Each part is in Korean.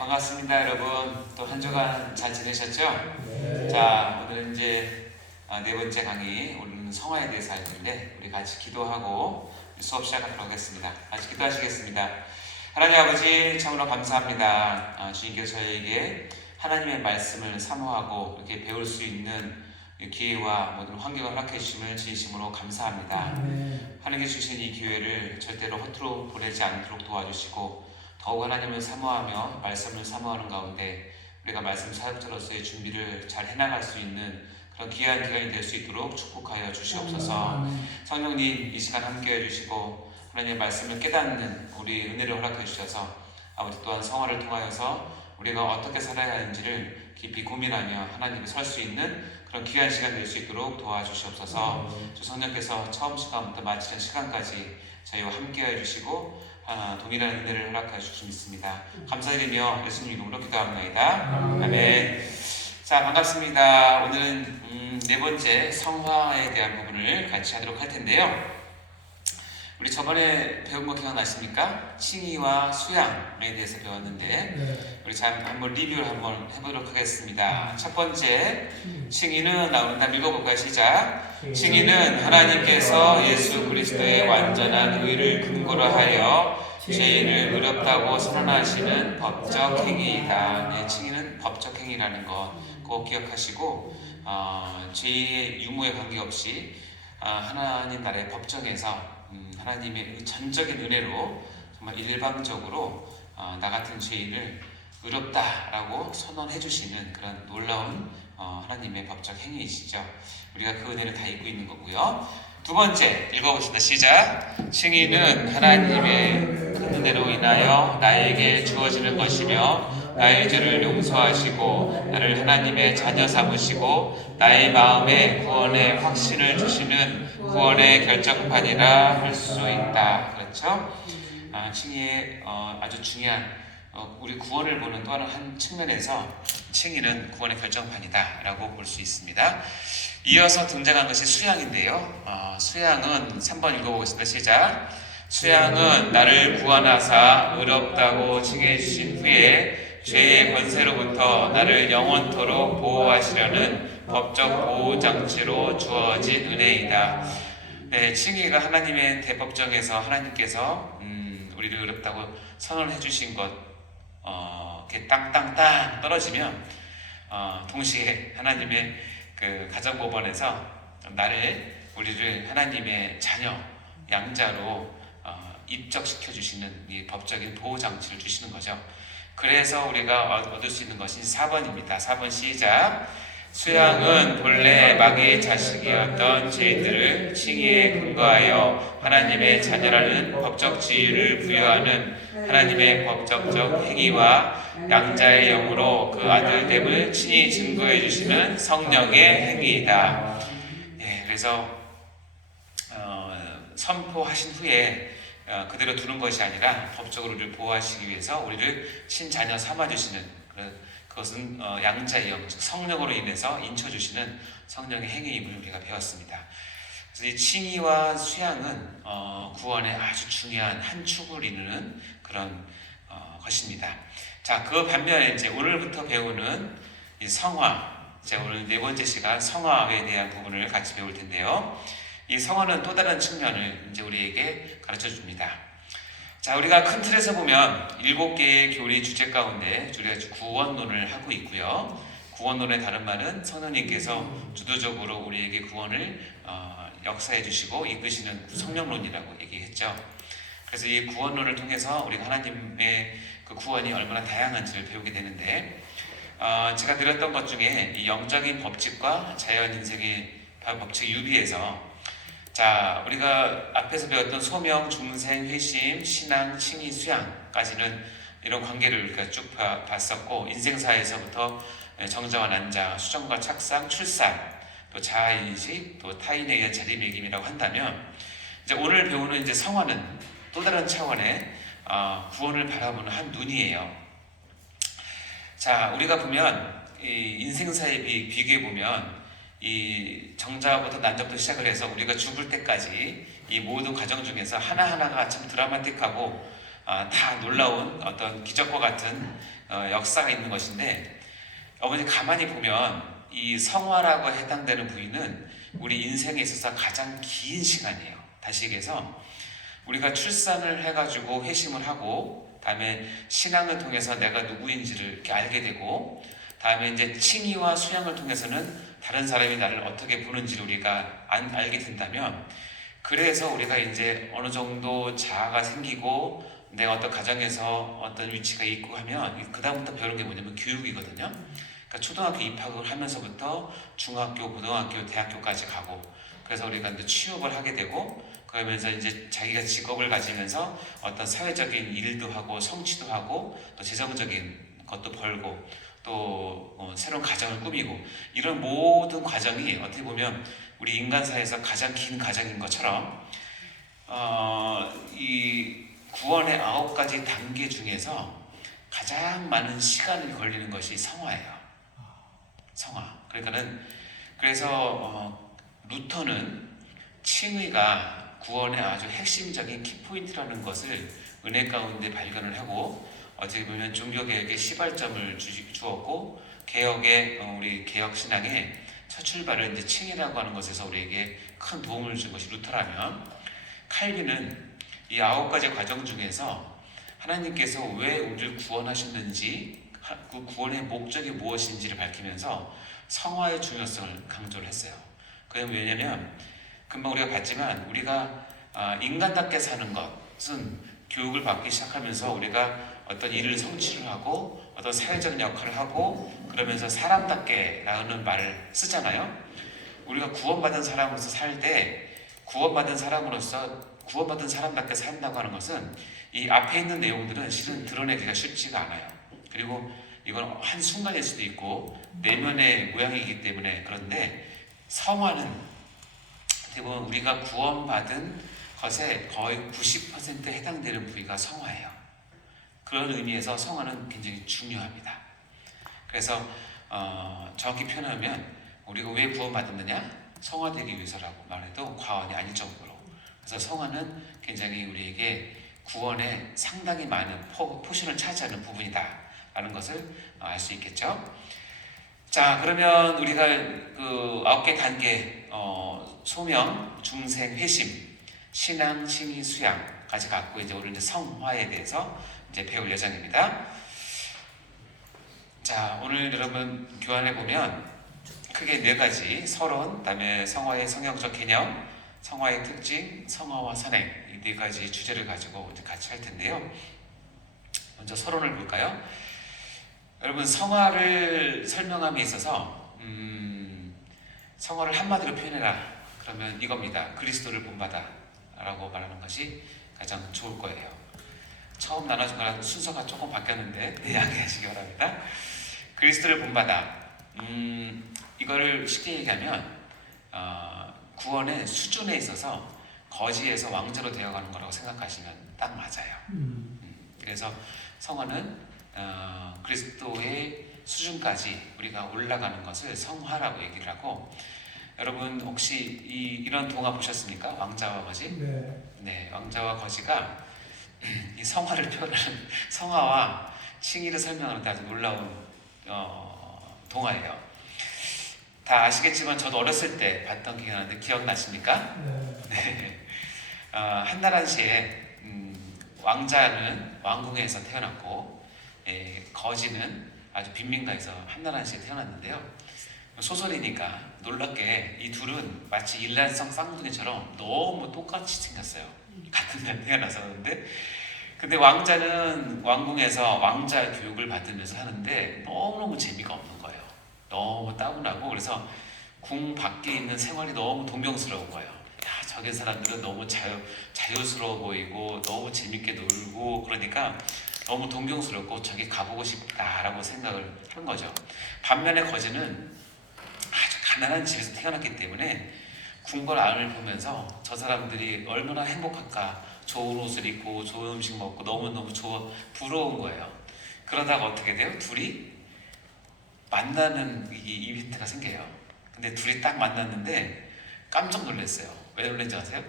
반갑습니다, 여러분. 또 한 주간 잘 지내셨죠? 네. 자, 오늘은 이제 아, 네 번째 강의, 오늘은 성화에 대해서 할 텐데, 우리 같이 기도하고 수업 시작하도록 하겠습니다. 같이 기도하시겠습니다. 하나님 아버지, 참으로 감사합니다. 아, 주님께서 저희에게 하나님의 말씀을 사모하고 이렇게 배울 수 있는 이 기회와 모든 환경을 허락해 주심을 진심으로 감사합니다. 하나님께 주신 이 기회를 절대로 허투루 보내지 않도록 도와주시고 더욱 하나님을 사모하며 말씀을 사모하는 가운데 우리가 말씀 사역자로서의 준비를 잘 해나갈 수 있는 그런 귀한 기간이 될 수 있도록 축복하여 주시옵소서. 성령님 이 시간 함께해 주시고 하나님의 말씀을 깨닫는 우리 은혜를 허락해 주셔서 아버지 또한 성화를 통하여서 우리가 어떻게 살아야 하는지를 깊이 고민하며 하나님께 설수 있는 그런 귀한 시간 될 수 있도록 도와주시옵소서. 주 성령께서 처음 시간부터 마치는 시간까지 저희와 함께해 주시고 아, 동일한 은혜를 허락해 주시 믿습니다. 감사드리며 예수님 이름으로 기도합니다. 아멘. 자 반갑습니다. 오늘은 음, 네 번째 성화에 대한 부분을 같이 하도록 할 텐데요. 우리 저번에 배운 거 기억나십니까? 칭의와 수양에 대해서 배웠는데 우리 잘 한번 리뷰를 한번 해보도록 하겠습니다. 첫 번째 칭의는 나오는다 읽어볼까요? 시작. 칭의는 하나님께서 예수 그리스도의 완전한 의를 근거로 하여 죄인을 의롭다고 선언하시는 법적 행위이다. 네, 칭의는 법적 행위라는 것 꼭 기억하시고 어, 죄의 유무에 관계없이 아, 하나님 나라의 법정에서 음, 하나님의 의- 전적인 은혜로 정말 일방적으로 어, 나 같은 죄인을 의롭다라고 선언해 주시는 그런 놀라운 어, 하나님의 법적 행위이시죠. 우리가 그 은혜를 다 입고 있는 거고요. 두 번째 읽어보시다 시작. 칭의는 하나님의 큰 은혜로 인하여 나에게 주어지는 것이며 나의 죄를 용서하시고 나를 하나님의 자녀 삼으시고 나의 마음에 구원의 확신을 주시는 구원의 결정판이라 할 수 있다. 그렇죠? 아, 칭의의 어, 아주 중요한 어, 우리 구원을 보는 또한 측면에서 칭의는 구원의 결정판이다라고 볼 수 있습니다. 이어서 등장한 것이 수양인데요. 어, 수양은 3번 읽어보겠습니다. 시작. 수양은 나를 구원하사 의롭다고 칭해 주신 후에 죄의 권세로부터 나를 영원토록 보호하시려는 법적 보호 장치로 주어진 은혜이다. 네, 칭의가 하나님의 대법정에서 하나님께서 음, 우리를 의롭다고 선언해 주신 것 어, 이렇게 땅땅땅 떨어지면 어, 동시에 하나님의 그 가정법원에서 나를 우리를 하나님의 자녀 양자로 어, 입적시켜 주시는 이 법적인 보호 장치를 주시는 거죠. 그래서 우리가 얻- 얻을 수 있는 것이 4번입니다. 4번 시작. 수양은 본래 마귀의 자식이었던 죄인들을 칭의에 근거하여 하나님의 자녀라는 법적 지위를 부여하는 하나님의 법적적 행위와 양자의 영으로 그 아들됨을 친히 증거해 주시는 성령의 행위이다. 예, 그래서 어, 선포하신 후에 어, 그대로 두는 것이 아니라 법적으로 우리를 보호하시기 위해서 우리를 친자녀 삼아주시는 그것은 어, 양자의 영, 즉 성령으로 인해서 인쳐주시는 성령의 행위임을 우리가 배웠습니다. 그래서 이 칭의와 수양은 어, 구원의 아주 중요한 한 축을 이루는 그런 어, 것입니다. 자, 그 반면에 이제 오늘부터 배우는 이 성화, 이제 오늘 네 번째 시간 성화에 대한 부분을 같이 배울 텐데요. 이 성화는 또 다른 측면을 이제 우리에게 가르쳐 줍니다. 자, 우리가 큰 틀에서 보면 일곱 개의 교리 주제 가운데 우리가 구원론을 하고 있고요. 구원론의 다른 말은 성령님께서 주도적으로 우리에게 구원을 어, 역사해 주시고 이끄시는 성령론이라고 얘기했죠. 그래서 이 구원론을 통해서 우리가 하나님의 그 구원이 얼마나 다양한지를 배우게 되는데 어, 제가 들었던 것 중에 이 영적인 법칙과 자연 인생의 법칙 유비에서 자, 우리가 앞에서 배웠던 소명, 중생, 회심, 신앙, 칭의, 수양까지는 이런 관계를 우리가 쭉 봐- 봤었고 인생사에서부터 정자와 난자, 수정과 착상, 출산, 또 자아인식, 또 타인에 의한 자리매김이라고 한다면 이제 오늘 배우는 이제 성화는 또 다른 차원의 어, 구원을 바라보는 한 눈이에요. 자, 우리가 보면 이 인생사에 비, 비교해 보면 이 정자부터 난자부터 시작을 해서 우리가 죽을 때까지 이 모든 과정 중에서 하나하나가 참 드라마틱하고 아, 다 놀라운 어떤 기적과 같은 어, 역사가 있는 것인데 어머니 가만히 보면 이 성화라고 해당되는 부위는 우리 인생에 있어서 가장 긴 시간이에요. 다시 얘기해서 우리가 출산을 해가지고 회심을 하고 다음에 신앙을 통해서 내가 누구인지를 이렇게 알게 되고 다음에 이제 칭의와 수양을 통해서는 다른 사람이 나를 어떻게 보는지를 우리가 안, 알게 된다면 그래서 우리가 이제 어느 정도 자아가 생기고 내가 어떤 가정에서 어떤 위치가 있고 하면 그 다음부터 배우는 게 뭐냐면 교육이거든요. 그러니까 초등학교 입학을 하면서부터 중학교, 고등학교, 대학교까지 가고 그래서 우리가 이제 취업을 하게 되고 그러면서 이제 자기가 직업을 가지면서 어떤 사회적인 일도 하고 성취도 하고 또 재정적인 것도 벌고 또 어, 새로운 가정을 꾸미고 이런 모든 과정이 어떻게 보면 우리 인간사에서 가장 긴 과정인 것처럼 어, 이 구원의 아홉 가지 단계 중에서 가장 많은 시간이 걸리는 것이 성화예요. 성화. 그러니까는 그래서 어, 루터는 칭의가 구원의 아주 핵심적인 키포인트라는 것을 은혜 가운데 발견을 하고 어떻게 보면 종교 개혁의 시발점을 주, 주었고 개혁의 어, 우리 개혁 신앙의 첫 출발을 이제 칭이라고 하는 것에서 우리에게 큰 도움을 준 것이 루터라면 칼빈은 이 아홉 가지 과정 중에서 하나님께서 왜 우리를 구원하셨는지 하- 그 구원의 목적이 무엇인지를 밝히면서 성화의 중요성을 강조를 했어요. 그게 왜냐면 금방 우리가 봤지만 우리가 아, 인간답게 사는 것은 교육을 받기 시작하면서 우리가 어떤 일을 성취를 하고 어떤 사회적 역할을 하고 그러면서 사람답게라는 말을 쓰잖아요. 우리가 구원받은 사람으로서 살 때 구원받은 사람으로서 구원받은 사람답게 산다고 하는 것은 이 앞에 있는 내용들은 실은 드러내기가 쉽지가 않아요. 그리고 이건 한 순간일 수도 있고 내면의 모양이기 때문에 그런데 성화는 어떻게 우리가 구원받은 것에 거의 90% 해당되는 부위가 성화예요. 그런 의미에서 성화는 굉장히 중요합니다. 그래서 어, 정확히 표현하면 우리가 왜 구원받았느냐? 성화되기 위해서라고 말해도 과언이 아닐 정도로 그래서 성화는 굉장히 우리에게 구원에 상당히 많은 포, 포션을 차지하는 부분이다 라는 것을 어, 알수 있겠죠. 자 그러면 우리가 그 아홉 개 단계 어, 소명, 중생, 회심, 신앙, 신의, 수양까지 갖고 이제 이제 성화에 대해서 이제 배울 예정입니다. 자 오늘 여러분 교환해 보면 크게 네 가지 서론, 그다음에 성화의 성경적 개념, 성화의 특징, 성화와 선행 이 네 가지 주제를 가지고 같이 할 텐데요. 먼저 서론을 볼까요? 여러분 성화를 설명함에 있어서 음, 성화를 한마디로 표현해라 그러면 이겁니다. 그리스도를 본받아라고 말하는 것이 가장 좋을 거예요. 처음 나눠준 거랑 순서가 조금 바뀌었는데 네, 양해하시기 바랍니다. 그리스도를 본받아 음, 이거를 쉽게 얘기하면 어, 구원의 수준에 있어서 거지에서 왕자로 되어가는 거라고 생각하시면 딱 맞아요. 음, 그래서 성화는 어, 그리스도의 수준까지 우리가 올라가는 것을 성화라고 얘기를 하고 여러분 혹시 이, 이런 동화 보셨습니까? 왕자와 거지? 네. 네, 왕자와 거지가 이 성화를 표현하는 성화와 칭의를 설명하는 아주 놀라운 어, 동화예요. 다 아시겠지만 저도 어렸을 때 봤던 기억이 나는데 기억나십니까? 네. 네. 어, 한나라시에 음, 왕자는 왕궁에서 태어났고 예, 거지는 아주 빈민가에서 한나라시에 태어났는데요. 소설이니까 놀랍게 이 둘은 마치 일란성 쌍둥이처럼 너무 똑같이 생겼어요. 같은 날 태어나서 그런데 근데 왕자는 왕궁에서 왕자 교육을 받으면서 하는데 너무너무 재미가 없는 거예요. 너무 따분하고 그래서 궁 밖에 있는 생활이 너무 동경스러운 거예요. 야, 저기 사람들은 너무 자유, 자유스러워 보이고 너무 재밌게 놀고 그러니까 너무 동경스럽고 저기 가보고 싶다라고 생각을 한 거죠. 반면에 거지는 가난한 집에서 태어났기 때문에 궁궐 안을 보면서 저 사람들이 얼마나 행복할까 좋은 옷을 입고 좋은 음식 먹고 너무너무 좋아 부러운 거예요. 그러다가 어떻게 돼요? 둘이 만나는 이 이벤트가 생겨요. 근데 둘이 딱 만났는데 깜짝 놀랐어요. 왜 놀란지 아세요?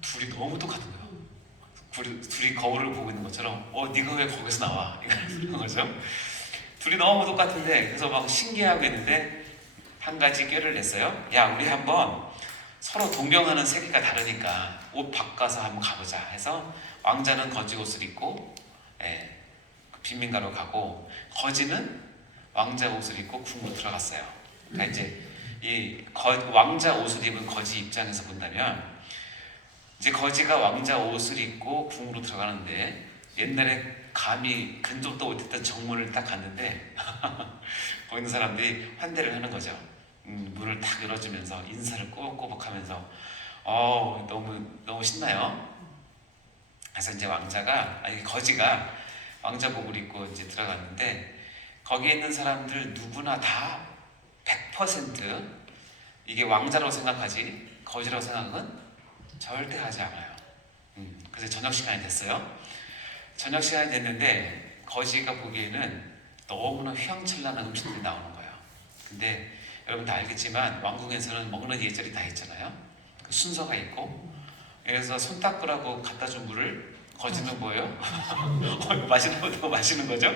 둘이 너무 똑같은 거예요. 둘이, 둘이 거울을 보고 있는 것처럼 어 네가 왜 거기서 나와 이런 거죠. 둘이 너무 똑같은데 그래서 막 신기하고 있는데 한 가지 꾀를 냈어요. 야 우리 한번 서로 동경하는 세계가 다르니까 옷 바꿔서 한번 가보자 해서 왕자는 거지 옷을 입고 예, 그 빈민가로 가고 거지는 왕자 옷을 입고 궁으로 들어갔어요. 그러니까 이제 이 거- 왕자 옷을 입은 거지 입장에서 본다면 이제 거지가 왕자 옷을 입고 궁으로 들어가는데 옛날에 감히 근접도 못했던 정문을 딱 갔는데 거기 있는 사람들이 환대를 하는 거죠. 음, 문을 탁 열어주면서 인사를 꼬박꼬박하면서 어 너무 너무 신나요. 그래서 이제 왕자가 아니 거지가 왕자 복을 입고 이제 들어갔는데 거기에 있는 사람들 누구나 다 100% 이게 왕자라고 생각하지 거지라고 생각은 절대 하지 않아요. 음, 그래서 저녁 시간이 됐어요. 저녁 시간이 됐는데 거지가 보기에는 너무나 휘황찬란한 음식들이 나오는 거예요. 근데 여러분 다 알겠지만 왕궁에서는 먹는 예절이 다 있잖아요. 그 순서가 있고 그래서 손 닦으라고 갖다 준 물을 거지는 뭐예요? 마시는 것도 마시는 거죠.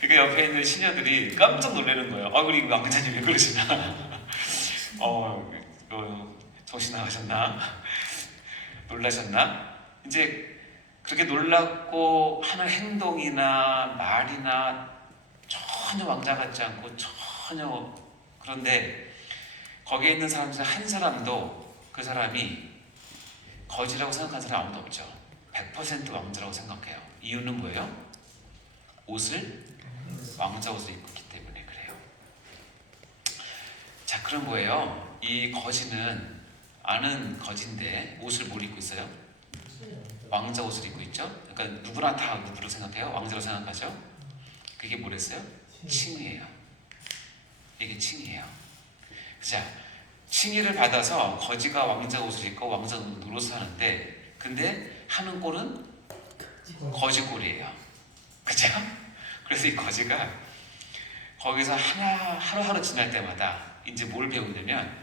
그 옆에 있는 시녀들이 깜짝 놀라는 거예요. 아, 우리 왕자님 왜 그러시나? 어, 어, 정신 나가셨나? 놀라셨나? 이제 그렇게 놀랍고 하는 행동이나 말이나 전혀 왕자 같지 않고 전혀 그런데 거기에 있는 사람 중에 한 사람도 그 사람이 거지라고 생각하는 사람 아무도 없죠. 100% 왕자라고 생각해요. 이유는 뭐예요? 옷을 왕자 옷을 입고 있기 때문에 그래요. 자, 그럼 뭐예요? 이 거지는 아는 거지인데 옷을 뭘 입고 있어요? 왕자 옷을 입고 있죠. 그러니까 누구나 다 누구로 생각해요? 왕자로 생각하죠. 그게 뭐랬어요? 칭이에요. 이게 칭이에요. 자, 칭의를 받아서 거지가 왕자 옷을 입고 왕자 노릇을 하는데 근데 하는 꼴은 거지 꼴이에요. 그죠? 그래서 이 거지가 거기서 하나 하루하루 지날 때마다 이제 뭘 배우냐면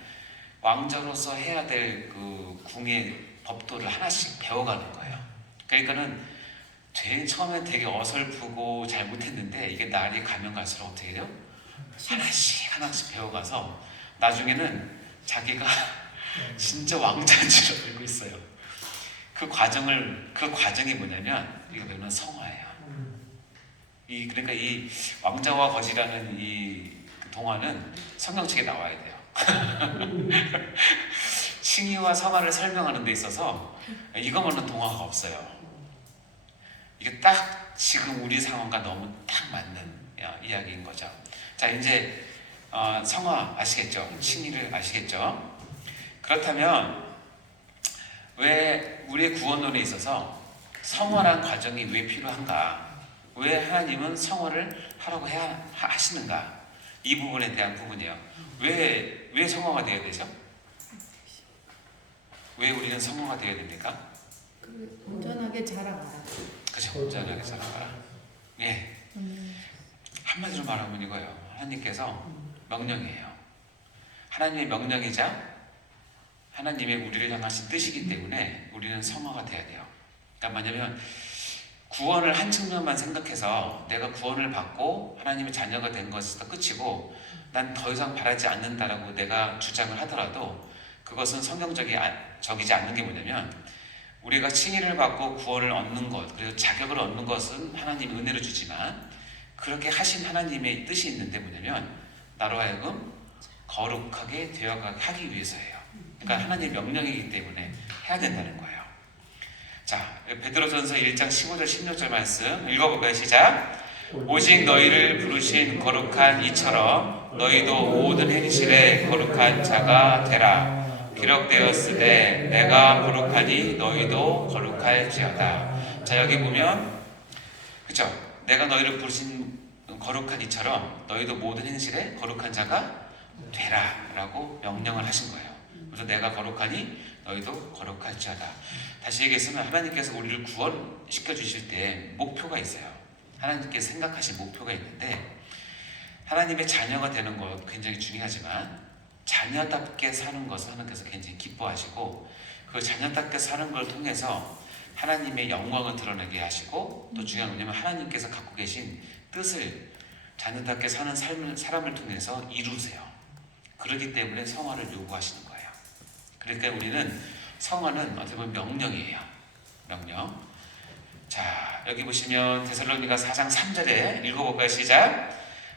왕자로서 해야 될 그 궁의 법도를 하나씩 배워가는 거예요. 그러니까는 제일 처음엔 되게 어설프고 잘 못했는데 이게 날이 가면 갈수록 어떻게 돼요? 하나씩 하나씩 배워가서 나중에는 자기가 진짜 왕자인 줄 알고 있어요. 그 과정을 그 과정이 뭐냐면 이거 배우는 성화예요. 이 그러니까 이 왕자와 거지라는 이그 동화는 성경책에 나와야 돼요. 칭의와 성화를 설명하는 데 있어서 이거만은 동화가 없어요. 이게 딱 지금 우리 상황과 너무 딱 맞는 야, 이야기인 거죠. 자 이제 어, 성화 아시겠죠? 칭의를 아시겠죠? 그렇다면 왜 우리의 구원론에 있어서 성화란 과정이 왜 필요한가? 왜 하나님은 성화를 하라고 해야 하- 하시는가? 이 부분에 대한 부분이에요. 왜, 왜 성화가 되어야 되죠? 왜 우리는 성화가 되어야 됩니까? 그 온전하게 자라가라. 그죠? 온전하게 살아가라. 예. 한마디로 말하면 이거예요. 하나님께서 명령이에요. 하나님의 명령이자 하나님의 우리를 향하신 뜻이기 때문에 우리는 성화가 돼야 돼요. 그러니까 뭐냐면 구원을 한 측면만 생각해서 내가 구원을 받고 하나님의 자녀가 된 것에서 끝이고 난 더 이상 바라지 않는다라고 내가 주장을 하더라도 그것은 성경적이 아- 않는 게 뭐냐면 우리가 칭의를 받고 구원을 얻는 것 그리고 자격을 얻는 것은 하나님의 은혜를 주지만 그렇게 하신 하나님의 뜻이 있는데 뭐냐면 나로 하여금 거룩하게 되어가게 하기 위해서예요. 그러니까 하나님의 명령이기 때문에 해야 된다는 거예요. 자, 베드로전서 1장 15절 16절 말씀 읽어볼까요? 시작. 오직 너희를 부르신 거룩한 이처럼 너희도 모든 행실에 거룩한 자가 되라. 기록되었으되 내가 거룩하니 너희도 거룩할지어다. 자 여기 보면 그죠? 내가 너희를 부르신 거룩한 이처럼 너희도 모든 행실에 거룩한 자가 되라 라고 명령을 하신 거예요. 그래서 내가 거룩하니 너희도 거룩할지어다. 다시 얘기했으면 하나님께서 우리를 구원시켜 주실 때 목표가 있어요. 하나님께서 생각하신 목표가 있는데 하나님의 자녀가 되는 것 굉장히 중요하지만 자녀답게 사는 것을 하나님께서 굉장히 기뻐하시고 그 자녀답게 사는 걸 통해서 하나님의 영광을 드러내게 하시고 또 중요한 건 하나님께서 갖고 계신 뜻을 자녀답게 사는 삶을 사람을 통해서 이루세요. 그렇기 때문에 성화를 요구하시는 거예요. 그러니까 우리는 성화는 어떻게 보면 명령이에요. 명령. 자, 여기 보시면 데살로니가 4장 3절에 읽어볼까요? 시작.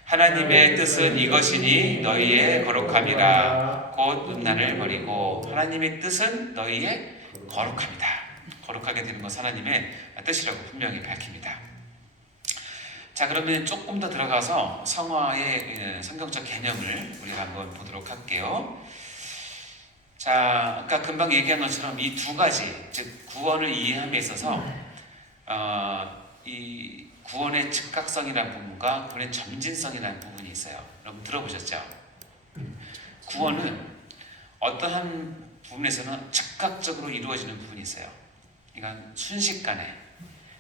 하나님의 뜻은 이것이니 너희의 거룩함이라 곧 음란을 버리고 하나님의 뜻은 너희의 거룩함이다. 거룩하게 되는 것은 하나님의 뜻이라고 분명히 밝힙니다. 자 그러면 조금 더 들어가서 성화의 예, 성경적 개념을 우리가 한번 보도록 할게요. 자 아까 금방 얘기한 것처럼 이 두 가지 즉 구원을 이해함에 있어서 어, 이 구원의 즉각성이라는 부분과 구원의 점진성이라는 부분이 있어요. 여러분 들어보셨죠? 구원은 어떠한 부분에서는 즉각적으로 이루어지는 부분이 있어요. 그러니까 순식간에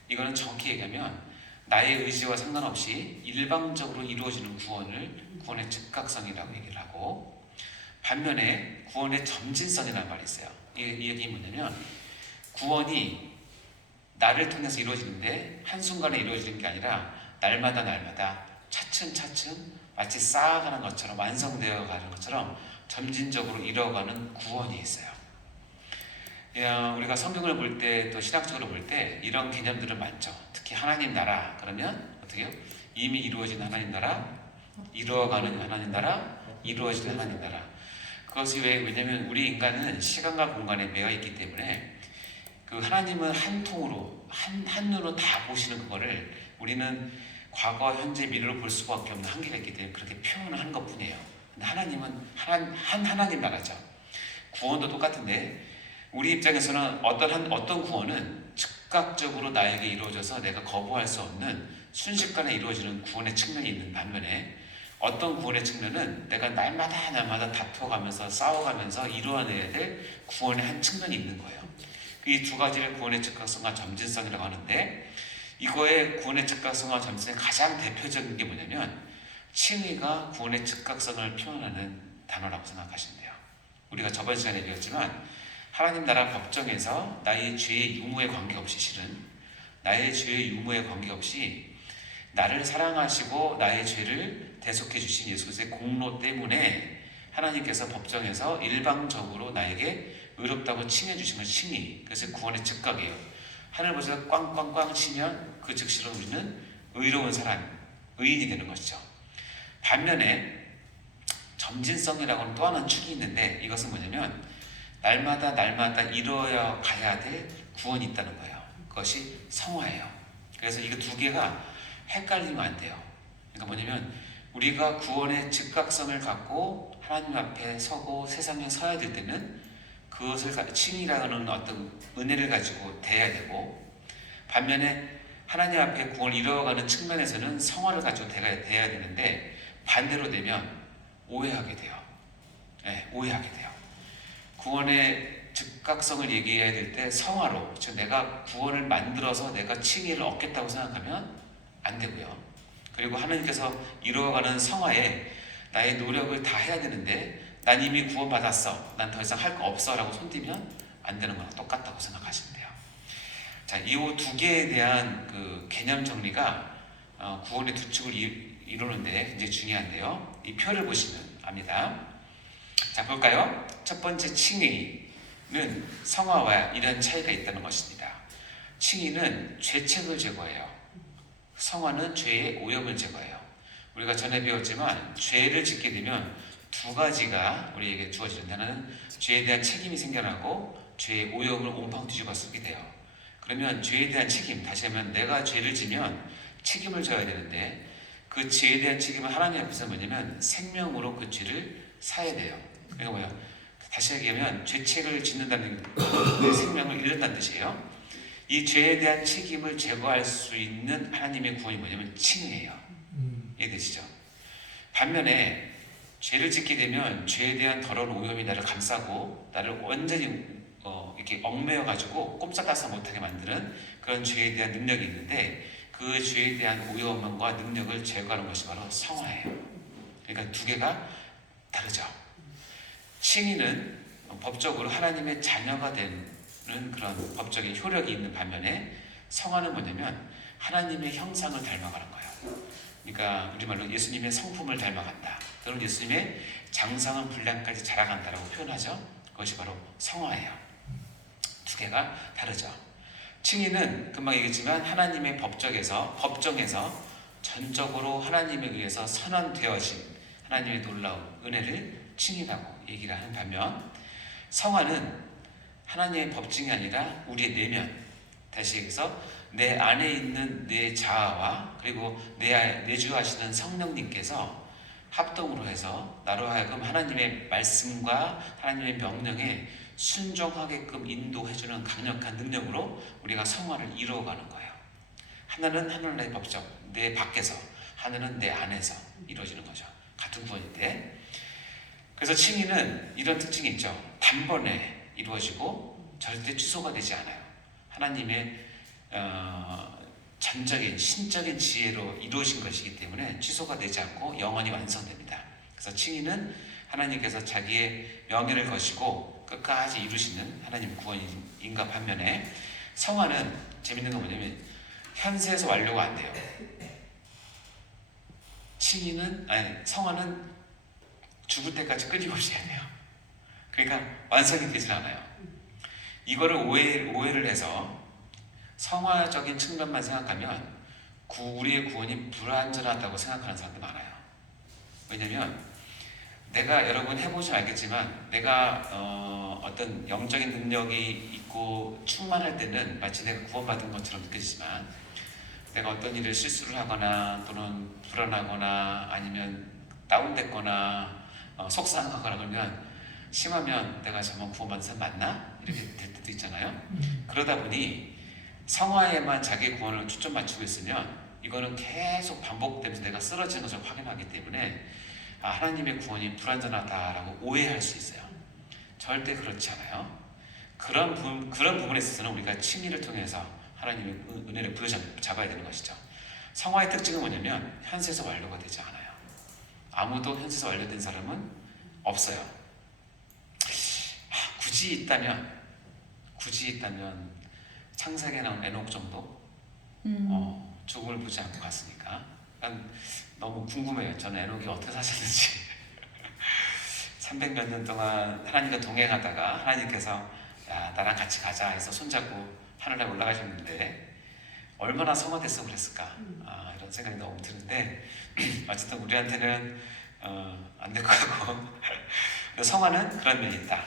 이거는 정확히 얘기하면 나의 의지와 상관없이 일방적으로 이루어지는 구원을 구원의 즉각성이라고 얘기를 하고 반면에 구원의 점진성이라는 말이 있어요. 이, 이 얘기 뭐냐면 구원이 나를 통해서 이루어지는데 한순간에 이루어지는 게 아니라 날마다 날마다 차츰차츰 마치 쌓아가는 것처럼 완성되어 가는 것처럼 점진적으로 이뤄가는 구원이 있어요. 야, 우리가 성경을 볼 때 또 신학적으로 볼 때 이런 개념들은 많죠. 특히 하나님 나라 그러면 어떻게 요 이미 이루어진 하나님 나라, 이루어가는 하나님 나라, 이루어지는 하나님 나라. 그것이 왜 왜냐면 우리 인간은 시간과 공간에 매여 있기 때문에 그 하나님은 한 통으로 한 한 눈으로 다 보시는 그거를 우리는 과거, 현재, 미래로 볼 수밖에 없는 한계가 있기 때문에 그렇게 표현을 한 것뿐이에요. 근데 하나님은 한, 한 하나님 나라죠. 구원도 똑같은데 우리 입장에서는 어떤 한 어떤 구원은 즉각적으로 나에게 이루어져서 내가 거부할 수 없는 순식간에 이루어지는 구원의 측면이 있는 반면에 어떤 구원의 측면은 내가 날마다 날마다 다투어가면서 싸워가면서 이루어내야 될 구원의 한 측면이 있는 거예요. 이 두 가지를 구원의 즉각성과 점진성이라고 하는데 이거의 구원의 즉각성과 점진성의 가장 대표적인 게 뭐냐면 칭의가 구원의 즉각성을 표현하는 단어라고 생각하시면 돼요. 우리가 저번 시간에 배웠지만 하나님 나라 법정에서 나의 죄의 유무에 관계없이 실은 나의 죄의 유무에 관계없이 나를 사랑하시고 나의 죄를 대속해 주신 예수 그리스도의 공로 때문에 하나님께서 법정에서 일방적으로 나에게 의롭다고 칭해 주신 건 칭의 그래서 구원의 즉각이에요. 하늘 보셔서 꽝꽝꽝 치면 그 즉시로 우리는 의로운 사람, 의인이 되는 것이죠. 반면에 점진성이라고는 또 하나는 축이 있는데 이것은 뭐냐면 날마다 날마다 이루어야 가야 될 구원이 있다는 거예요. 그것이 성화예요. 그래서 이거 두 개가 헷갈리면 안 돼요. 그러니까 뭐냐면 우리가 구원의 즉각성을 갖고 하나님 앞에 서고 세상에 서야 될 때는 그것을 가- 칭이라는 어떤 은혜를 가지고 대해야 되고 반면에 하나님 앞에 구원을 이루어가는 측면에서는 성화를 가지고 대해야 되는데 반대로 되면 오해하게 돼요. 네, 오해하게 돼요. 구원의 즉각성을 얘기해야 될 때 성화로 즉 내가 구원을 만들어서 내가 칭의를 얻겠다고 생각하면 안 되고요. 그리고 하나님께서 이루어가는 성화에 나의 노력을 다 해야 되는데 난 이미 구원받았어. 난 더 이상 할 거 없어 라고 손대면 안 되는 거랑 똑같다고 생각하시면 돼요. 자, 이 두 개에 대한 그 개념 정리가 어, 구원의 두 축을 이, 이루는데 굉장히 중요한데요. 이 표를 보시면 압니다. 자, 볼까요? 첫 번째 칭의는 성화와 이런 차이가 있다는 것입니다. 칭의는 죄책을 제거해요. 성화는 죄의 오염을 제거해요. 우리가 전에 배웠지만 죄를 짓게 되면 두 가지가 우리에게 주어지는데 하나는 죄에 대한 책임이 생겨나고 죄의 오염을 온팡 뒤집어 쓰게 돼요. 그러면 죄에 대한 책임, 다시 하면 내가 죄를 지면 책임을 져야 되는데 그 죄에 대한 책임은 하나님 앞에서 뭐냐면 생명으로 그 죄를 사야 돼요. 그러니까 뭐예요? 다시 얘기하면 죄책을 짓는다는 게 생명을 잃는다는 뜻이에요. 이 죄에 대한 책임을 제거할 수 있는 하나님의 구원이 뭐냐면 칭이에요. 이해되시죠? 반면에 죄를 짓게 되면 죄에 대한 더러운 오염이 나를 감싸고 나를 완전히 어, 이렇게 얽매여 가지고 꼼짝달싹 못하게 만드는 그런 죄에 대한 능력이 있는데 그 죄에 대한 오염과 능력을 제거하는 것이 바로 성화예요. 그러니까 두 개가 다르죠. 칭의는 법적으로 하나님의 자녀가 된 그런 법적인 효력이 있는 반면에 성화는 뭐냐면 하나님의 형상을 닮아가는 거예요. 그러니까 우리말로 예수님의 성품을 닮아간다. 또는 예수님의 장성한 분량까지 자라간다라고 표현하죠. 그것이 바로 성화예요. 두 개가 다르죠. 칭의는 금방 얘기했지만 하나님의 법적에서 법정에서 전적으로 하나님에 의해서 선언되어진 하나님의 놀라운 은혜를 칭의라고 얘기를 하는 반면 성화는 하나님의 법증이 아니라 우리의 내면 다시 얘기해서 내 안에 있는 내 자아와 그리고 내 내주하시는 성령님께서 합동으로 해서 나로 하여금 하나님의 말씀과 하나님의 명령에 순종하게끔 인도해주는 강력한 능력으로 우리가 성화를 이루어가는 거예요. 하나는 하늘나라의 법적 내 밖에서 하나는 내 안에서 이루어지는 거죠. 같은 구원인데 그래서 칭의는 이런 특징이 있죠. 단번에 이루어지고 절대 취소가 되지 않아요. 하나님의 어, 전적인 신적인 지혜로 이루어진 것이기 때문에 취소가 되지 않고 영원히 완성됩니다. 그래서 칭의는 하나님께서 자기의 명예를 거시고 끝까지 이루시는 하나님 구원인가 반면에 성화는 재밌는 건 뭐냐면 현세에서 완료가 안 돼요. 칭의는 아니 성화는 죽을 때까지 끊임없이 해야 돼요. 그러니까 완성이 되질 않아요. 이거를 오해, 오해를 해서 성화적인 측면만 생각하면 구, 우리의 구원이 불완전하다고 생각하는 사람들 많아요. 왜냐면 내가 여러분 해보시면 알겠지만 내가 어, 어떤 영적인 능력이 있고 충만할 때는 마치 내가 구원받은 것처럼 느껴지지만 내가 어떤 일을 실수를 하거나 또는 불안하거나 아니면 다운됐거나 어, 속상하거나 그러면 심하면 내가 정말 구원받은 사람 맞나? 이렇게 될 때도 있잖아요. 그러다 보니 성화에만 자기 구원을 초점 맞추고 있으면 이거는 계속 반복되면서 내가 쓰러지는 것을 확인하기 때문에 아, 하나님의 구원이 불완전하다라고 오해할 수 있어요. 절대 그렇지 않아요. 그런 부, 그런 부분에 있어서는 우리가 칭의를 통해서 하나님의 은- 은혜를 부여잡아야 되는 것이죠. 성화의 특징은 뭐냐면 현세에서 완료가 되지 않아요. 아무도 현세에서 완료된 사람은 없어요. 아, 굳이 있다면 굳이 있다면 창세기에 나온 에녹 정도 음. 어, 죽음을 보지 않고 갔으니까 난 너무 궁금해요. 저는 에녹이 어떻게 사셨는지 300몇 년 동안 하나님과 동행하다가 하나님께서 야 나랑 같이 가자 해서 손잡고 하늘에 올라가셨는데 얼마나 성화됐으면 그랬을까 아, 이런 생각이 너무 드는데 어쨌든 우리한테는 어, 안될것 같고 근데 성화는 그런 면이 있다.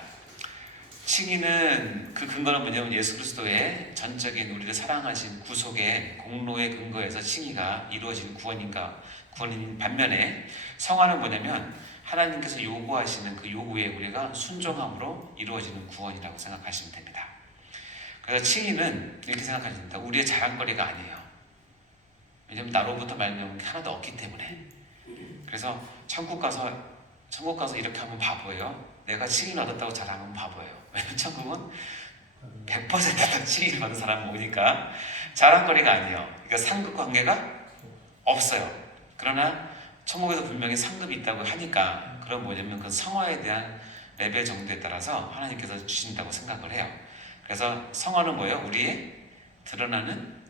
칭의는 그 근거는 뭐냐면 예수 그리스도의 전적인 우리를 사랑하신 구속의 공로의 근거에서 칭의가 이루어진 구원인가 구원인 반면에 성화는 뭐냐면 하나님께서 요구하시는 그 요구에 우리가 순종함으로 이루어지는 구원이라고 생각하시면 됩니다. 그래서 칭의는 이렇게 생각하시면 됩니다. 우리의 자랑거리가 아니에요. 왜냐면 나로부터 말미암은 게 하나도 없기 때문에. 그래서 천국 가서 천국 가서 이렇게 하면 바보예요. 내가 칭의를 얻었다고 자랑하면 바보예요. 왜냐면 천국은 100%다 칭의를 받은 사람 오니까 자랑거리가 아니에요. 그러니까 상급 관계가 없어요. 그러나 천국에서 분명히 상급이 있다고 하니까 그런 뭐냐면 그 성화에 대한 레벨 정도에 따라서 하나님께서 주신다고 생각을 해요. 그래서 성화는 뭐예요? 우리의 드러나는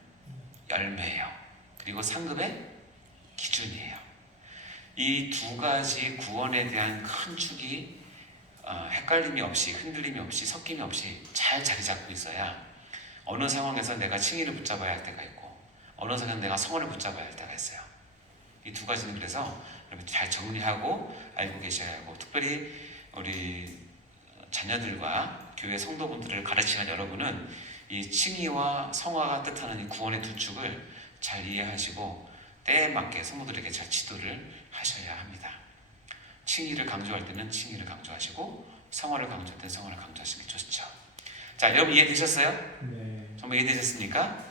열매예요. 그리고 상급의 기준이에요. 이 두 가지 구원에 대한 큰 축이 어, 헷갈림이 없이 흔들림이 없이 섞임이 없이 잘 자리 잡고 있어야 어느 상황에서 내가 칭의를 붙잡아야 할 때가 있고 어느 상황에서 내가 성원을 붙잡아야 할 때가 있어요. 이 두 가지는 그래서 여러분 잘 정리하고 알고 계셔야 하고 특별히 우리 자녀들과 교회 성도분들을 가르치는 여러분은 이 칭의와 성화가 뜻하는 이 구원의 두 축을 잘 이해하시고 때에 맞게 성도들에게 잘 지도를 하셔야 합니다. 칭의를 강조할 때는 칭의를 강조하시고 성화를 강조할 때는 성화를 강조하시는 게 좋죠. 자, 여러분 이해되셨어요? 네. 정말 이해되셨습니까?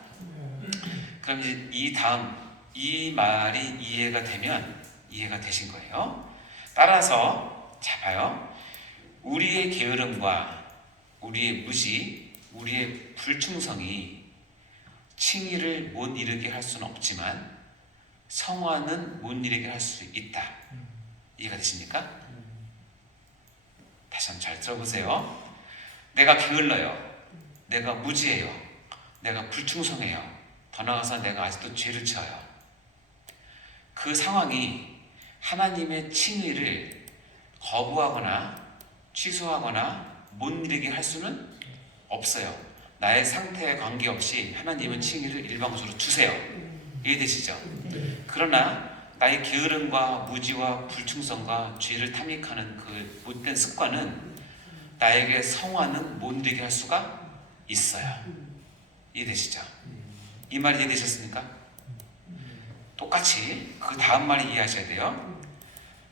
그럼 이제 이 다음 이 말이 이해가 되면 이해가 되신 거예요. 따라서 자 봐요. 우리의 게으름과 우리의 무지, 우리의 불충성이 칭의를 못 이루게 할 수는 없지만 성화는 못 이루게 할 수 있다. 이해가 되십니까? 다시 한번 잘 들어보세요. 내가 게을러요. 내가 무지해요. 내가 불충성해요. 더 나아가서 내가 아직도 죄를 지어요. 그 상황이 하나님의 칭의를 거부하거나 취소하거나 못 이르게 할 수는 없어요. 나의 상태에 관계없이 하나님은 칭의를 일방적으로 주세요. 이해되시죠? 그러나 나의 게으름과 무지와 불충성과 죄를 탐닉하는 그 못된 습관은 나에게 성화는 못 이르게 할 수가 있어요. 이해되시죠? 이 말이 이해되셨습니까? 똑같이 그 다음 말이 이해하셔야 돼요.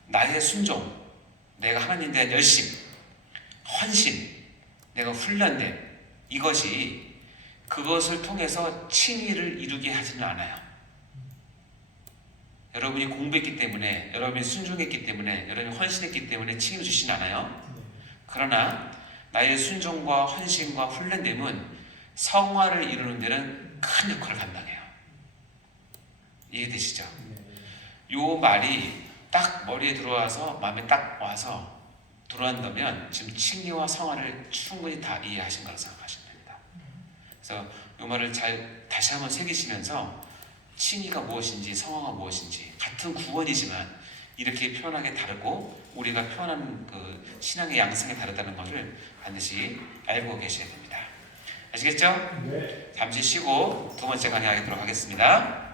나의 순종, 내가 하나님에 대한 열심, 헌신, 내가 훈련됨 이것이 그것을 통해서 칭의를 이루게 하지는 않아요. 여러분이 공부했기 때문에, 여러분이 순종했기 때문에, 여러분이 헌신했기 때문에 칭의를 주시진 않아요. 그러나 나의 순종과 헌신과 훈련됨은 성화를 이루는 데는 큰 역할을 감당해요. 이해되시죠? 요 말이 딱 머리에 들어와서 마음에 딱 와서 들어간다면 지금 칭의와 성화를 충분히 다 이해하신 거라고 생각하시면 됩니다. 그래서 요 말을 잘 다시 한번 새기시면서 칭의가 무엇인지 성화가 무엇인지 같은 구원이지만 이렇게 표현하게 다르고 우리가 표현하는 그 신앙의 양상이 다르다는 것을 반드시 알고 계셔야 됩니다. 아시겠죠? 네. 잠시 쉬고 두 번째 강의 하도록 하겠습니다.